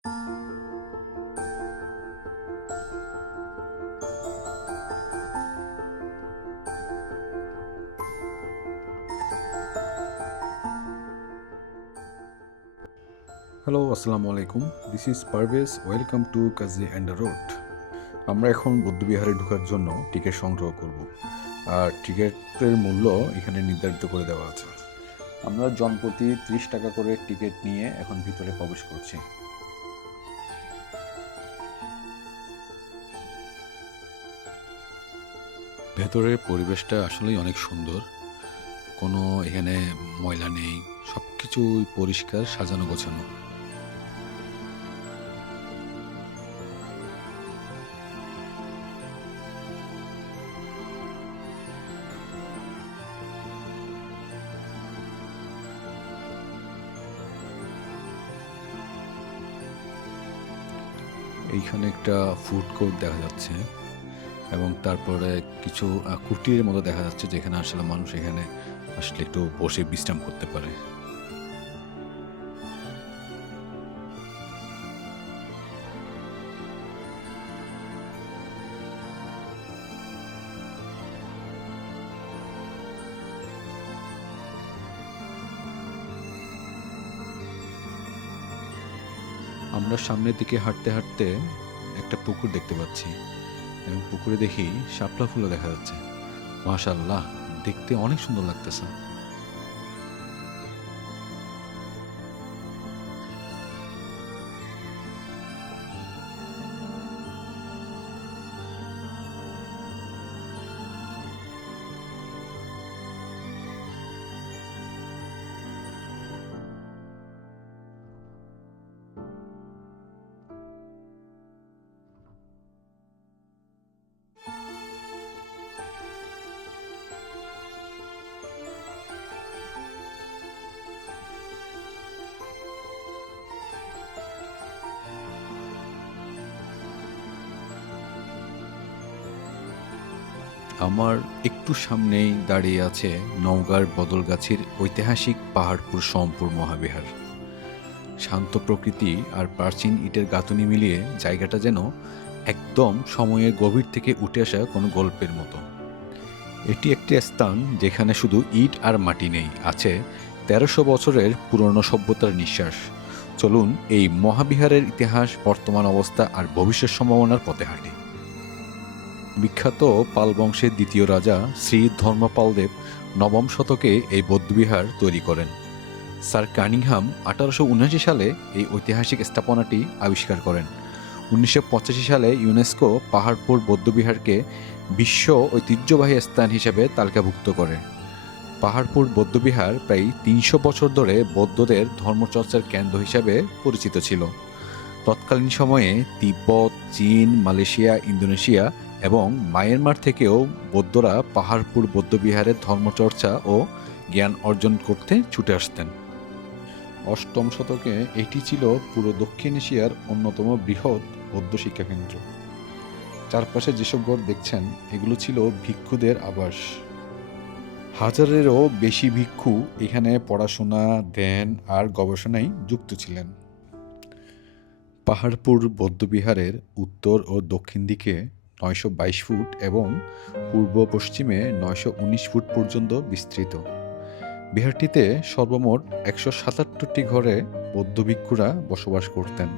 Hello, আসসালামু আলাইকুম। This is Parvez. Welcome to Kazi and road. আমরা এখন বৌদ্ধবিহারে ঢোকার জন্য টিকিট সংগ্রহ করব, আর টিকিটের মূল্য এখানে নির্ধারিত করে দেওয়া আছে। আমরা জনপ্রতি 30 টাকা করে টিকিট নিয়ে এখন ভিতরে প্রবেশ করছি। ভেতরের পরিবেশটা আসলেই অনেক সুন্দর। কোনো এখানে ময়লা নেই, সব কিছুই পরিষ্কার, সাজানো গোছানো। এইখানে একটা ফুড কোর্ট দেখা যাচ্ছে, এবং তারপরে কিছু কুটিরের মতো দেখা যাচ্ছে, যেখানে আসলে মানুষ এখানে আসলে একটু বসে বিশ্রাম করতে পারে। আমরা সামনের দিকে হাঁটতে হাঁটতে একটা পুকুর দেখতে পাচ্ছি, এবং পুকুরে দেখি শাপলা ফুলও দেখা যাচ্ছে। মাশাআল্লাহ, দেখতে অনেক সুন্দর লাগতেছে। আমার একটু সামনেই দাঁড়িয়ে আছে নওগাঁর বদলগাছির ঐতিহাসিক পাহাড়পুর সোমপুর মহাবিহার। শান্ত প্রকৃতি আর প্রাচীন ইটের গাঁথুনি মিলিয়ে জায়গাটা যেন একদম সময়ের গভীর থেকে উঠে আসা কোনো গল্পের মতো। এটি একটি স্থান যেখানে শুধু ইট আর মাটি নেই, আছে 1300 বছরের পুরনো সভ্যতার নিঃশ্বাস। চলুন এই মহাবিহারের ইতিহাস, বর্তমান অবস্থা আর ভবিষ্যৎ সম্ভাবনার পথে হাঁটি। বিখ্যাত পাল বংশের দ্বিতীয় রাজা শ্রী ধর্মপালদেব নবম শতকে এই বৌদ্ধবিহার তৈরি করেন। স্যার কানিংহাম 1879 সালে এই ঐতিহাসিক স্থাপনাটি আবিষ্কার করেন। 1985 সালে ইউনেস্কো পাহাড়পুর বৌদ্ধবিহারকে বিশ্ব ঐতিহ্যবাহী স্থান হিসেবে তালিকাভুক্ত করে। পাহাড়পুর বৌদ্ধবিহার প্রায় 300 বছর ধরে বৌদ্ধদের ধর্মচর্চার কেন্দ্র হিসেবে পরিচিত ছিল। তৎকালীন সময়ে তিব্বত, চীন, মালয়েশিয়া, ইন্দোনেশিয়া এবং মায়ানমার থেকেও বৌদ্ধরা পাহাড়পুর বৌদ্ধবিহারের ধর্মচর্চা ও জ্ঞান অর্জন করতে ছুটে আসতেন। অষ্টম শতকে এটি ছিল পুরো দক্ষিণ এশিয়ার অন্যতম বৃহৎ বৌদ্ধ শিক্ষাকেন্দ্র। চারপাশে যেসব ঘর দেখছেন, এগুলো ছিল ভিক্ষুদের আবাস। হাজারেরও বেশি ভিক্ষু এখানে পড়াশোনা, ধ্যান আর গবেষণায় যুক্ত ছিলেন। পাহাড়পুর বৌদ্ধবিহারের উত্তর ও দক্ষিণ দিকে 922 ফুট এবং পূর্ব পশ্চিমে 919 ফুট পর্যন্ত বিস্তৃত। বিহারটিতে সর্বমোট 177টি ঘরে বৌদ্ধ ভিক্ষুরা বসবাস করতেন।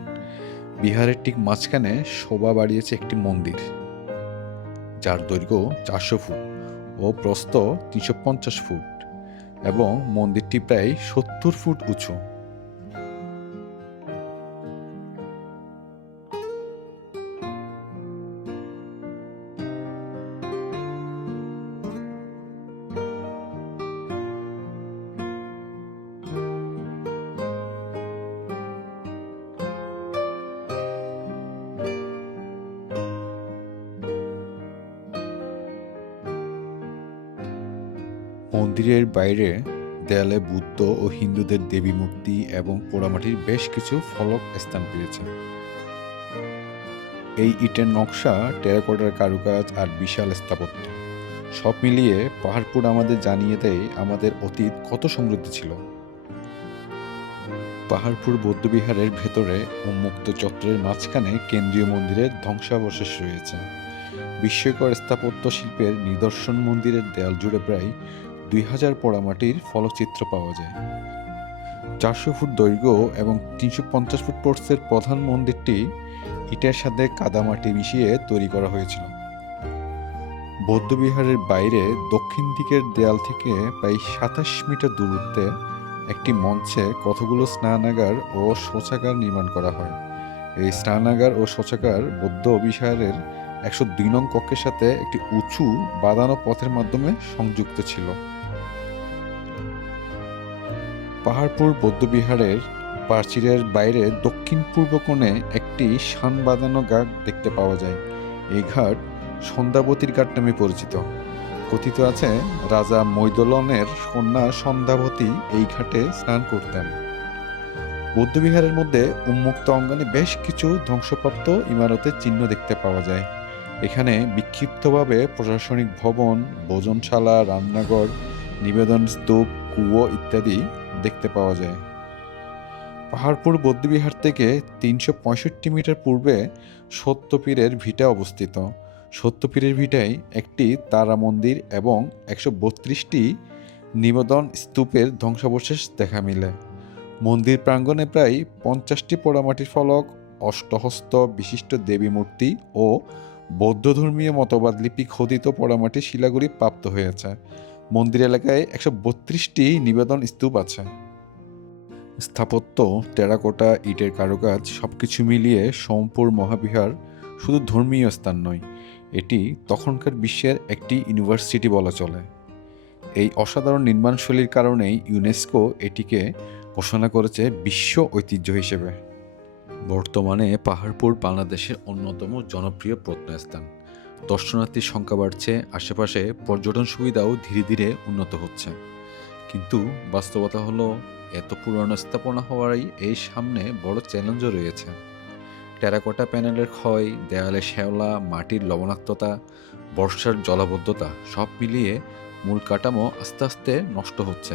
বিহারের ঠিক মাঝখানে শোভা বাড়িয়েছে একটি মন্দির, যার দৈর্ঘ্য 400 ফুট ও প্রস্থ 350 ফুট, এবং মন্দিরটি প্রায় 70 ফুট উঁচু। মন্দিরের বাইরে দেয়ালে বুদ্ধ ও হিন্দুদের দেবী মূর্তি এবং পোড়ামাটির বেশ কিছু ফলক স্থান পেয়েছে। এই ইটের নকশা, টেরাকোটার কারুকাজ আর বিশাল স্থাপত্য, সব মিলিয়ে পাহাড়পুর আমাদের জানিয়ে দেয় আমাদের অতীত কত সমৃদ্ধ ছিল। পাহাড়পুর বৌদ্ধবিহারের ভেতরে উন্মুক্ত চত্বরের মাঝখানে কেন্দ্রীয় মন্দিরের ধ্বংসাবশেষ রয়েছে। বিস্ময়কর স্থাপত্য শিল্পের নিদর্শন। মন্দিরের দেয়াল জুড়ে প্রায় 2000 পোড়ামাটির ফলকচিত্র পাওয়া যায়। 400 ফুট দৈর্ঘ্য এবং 350 ফুট প্রস্থের প্রধান মন্দিরটি ইটের সাথে কাদামাটি মিশিয়ে তৈরি করা হয়েছিল। বৌদ্ধবিহারের বাইরে দক্ষিণ দিকের দেয়াল থেকে প্রায় 27 মিটার দূরত্বে একটি মঞ্চে কতগুলো স্নানাগার ও শৌচাগার নির্মাণ করা হয়। এই স্নানাগার ও শৌচাগার বৌদ্ধ বিহারের 102 নং কক্ষের সাথে একটি উঁচু বাঁধানো পথের মাধ্যমে সংযুক্ত ছিল। পাহাড়পুর বৌদ্ধবিহারের প্রাচীরের বাইরে দক্ষিণ পূর্ব কোণে একটি শান বাঁধানো ঘাট দেখতে পাওয়া যায়। এই ঘাট সন্ধ্যাবতীর ঘাট নামে পরিচিত। কথিত আছে রাজা মৈদলনের কন্যা সন্ধ্যাবতী এই ঘাটে স্নান করতেন। বৌদ্ধবিহারের মধ্যে উন্মুক্ত অঙ্গনে বেশ কিছু ধ্বংসপ্রাপ্ত ইমারতের চিহ্ন দেখতে পাওয়া যায়। এখানে বিক্ষিপ্তভাবে প্রশাসনিক ভবন, ভোজনশালা, রান্নাঘর, নিবেদন স্তূপ, কুয়ো ইত্যাদি দেখতে পাওয়া যায়। পাহাড়পুর বৌদ্ধবিহার থেকে 365 মিটার পূর্বে সত্যপীরের ভিটা অবস্থিত। সত্যপীরের ভিটায় একটি তারা মন্দির এবং 132টি নিবেদন স্তূপের ধ্বংসাবশেষ দেখা মিলে। মন্দির প্রাঙ্গণে প্রায় 50টি পোড়ামাটির ফলক, অষ্টহস্ত বিশিষ্ট দেবী মূর্তি ও বৌদ্ধধর্মীয় মতবাদ লিপি খোদিত পোড়ামাটির শিলাগুলি প্রাপ্ত হয়েছে। মন্দির এলাকায় 132টি নিবেদন স্তূপ আছে। স্থাপত্য, টেরাকোটা, ইটের কারুকাজ সবকিছু মিলিয়ে সোমপুর মহাবিহার শুধু ধর্মীয় স্থান নয়, এটি তখনকার বিশ্বের একটি ইউনিভার্সিটি বলা চলে। এই অসাধারণ নির্মাণশৈলীর কারণেই ইউনেস্কো এটিকে ঘোষণা করেছে বিশ্ব ঐতিহ্য হিসেবে। বর্তমানে পাহাড়পুর বাংলাদেশের অন্যতম জনপ্রিয় প্রত্নস্থান। দর্শনার্থীর সংখ্যা বাড়ছে, আশেপাশে পর্যটন সুবিধাও ধীরে ধীরে উন্নত হচ্ছে। কিন্তু বাস্তবতা হলো এত পুরনো স্থাপনা হওয়ারই এই সামনে বড় চ্যালেঞ্জও রয়েছে। টেরাকোটা প্যানেলের ক্ষয়, দেয়ালে শ্যাওলা, মাটির লবণাক্ততা, বর্ষার জলাবদ্ধতা সব মিলিয়ে মূল কাঠামো আস্তে আস্তে নষ্ট হচ্ছে।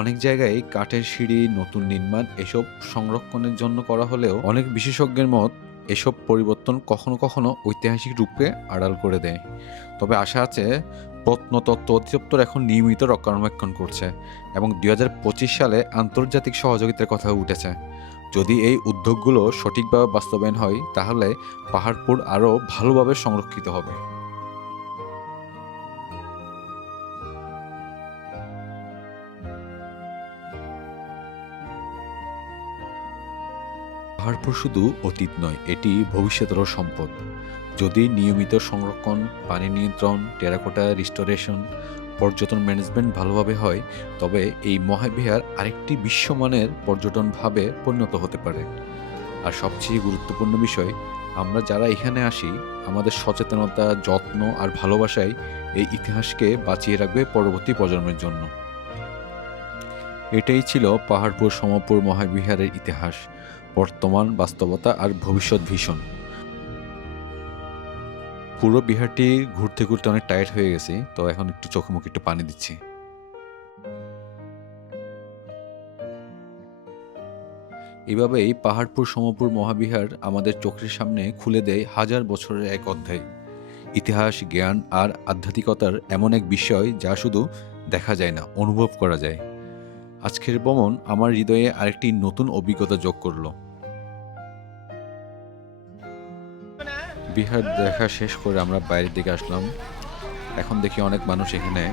অনেক জায়গায় কাঠের সিঁড়ি, নতুন নির্মাণ এসব সংরক্ষণের জন্য করা হলেও অনেক বিশেষজ্ঞের মত এসব পরিবর্তন কখনো কখনো ঐতিহাসিক রূপে আড়াল করে দেয়। তবে আশা আছে প্রত্নতত্ত্ব অধিদপ্তর এখন নিয়মিত রক্ষণাবেক্ষণ করছে এবং 2025 সালে আন্তর্জাতিক সহযোগিতার কথা উঠেছে। যদি এই উদ্যোগগুলো সঠিকভাবে বাস্তবায়ন হয় তাহলে পাহাড়পুর আরও ভালোভাবে সংরক্ষিত হবে। পাহাড়পুর শুধু অতীত নয়, এটি ভবিষ্যতেরও সম্পদ। যদি নিয়মিত সংরক্ষণ, পানি নিয়ন্ত্রণ, টেরাকোটা রিস্টোরেশন, পর্যটন ম্যানেজমেন্ট ভালোভাবে হয় তবে এই মহাবিহার আরেকটি বিশ্বমানের পর্যটন ভাবে পরিণত হতে পারে। আর সবচেয়ে গুরুত্বপূর্ণ বিষয়, আমরা যারা এখানে আসি আমাদের সচেতনতা, যত্ন আর ভালোবাসায় এই ইতিহাসকে বাঁচিয়ে রাখবে পরবর্তী প্রজন্মের জন্য। এটাই ছিল পাহাড়পুর সোমপুর মহাবিহারের ইতিহাস, বর্তমান বাস্তবতা আর ভবিষ্যৎ ভীষণ। পুরো বিহারটি ঘুরতে ঘুরতে অনেক টায়ার্ড হয়ে গেছি, তো এখন একটু চোখে মুখে একটু পানি দিচ্ছি। এভাবেই পাহাড়পুর সোমপুর মহাবিহার আমাদের চোখের সামনে খুলে দেয় হাজার বছরের এক অধ্যায়। ইতিহাস, জ্ঞান আর আধ্যাত্মিকতার এমন এক বিষয় যা শুধু দেখা যায় না, অনুভব করা যায়। আজকের ভ্রমণ আমার হৃদয়ে আরেকটি নতুন অভিজ্ঞতা যোগ করলো। বিহার দেখা শেষ করে আমরা বাইরের দিকে আসলাম। এখন দেখি অনেক মানুষ এখানে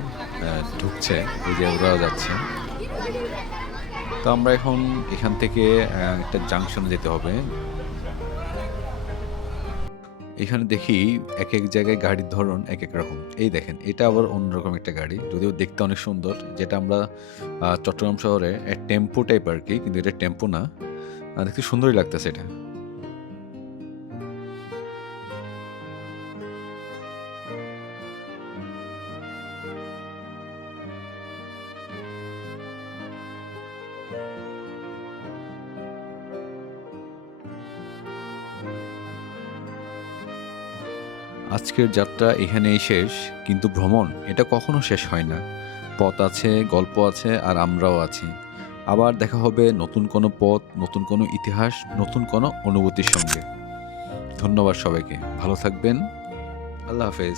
ঢুকছে, এই যে ওরা যাচ্ছে। তো আমরা এখন এখান থেকে একটা জাংশনে যেতে হবে। এখানে দেখি এক এক জায়গায় গাড়ির ধরন এক এক রকম। এই দেখেন, এটা আবার অন্যরকম একটা গাড়ি, যদিও দেখতে অনেক সুন্দর, যেটা আমরা চট্টগ্রাম শহরে টেম্পো টাইপ আর কি, কিন্তু এটা টেম্পো না, দেখতে সুন্দরই লাগতেছে এটা। আজকের যাত্রা এখানেই শেষ, কিন্তু ভ্রমণ এটা কখনো শেষ হয় না। পথ আছে, গল্প আছে, আর আমরাও আছি। আবার দেখা হবে নতুন কোনো পথ, নতুন কোনো ইতিহাস, নতুন কোনো অনুভূতির সঙ্গে। ধন্যবাদ সবাইকে। ভালো থাকবেন। আল্লাহ হাফেজ।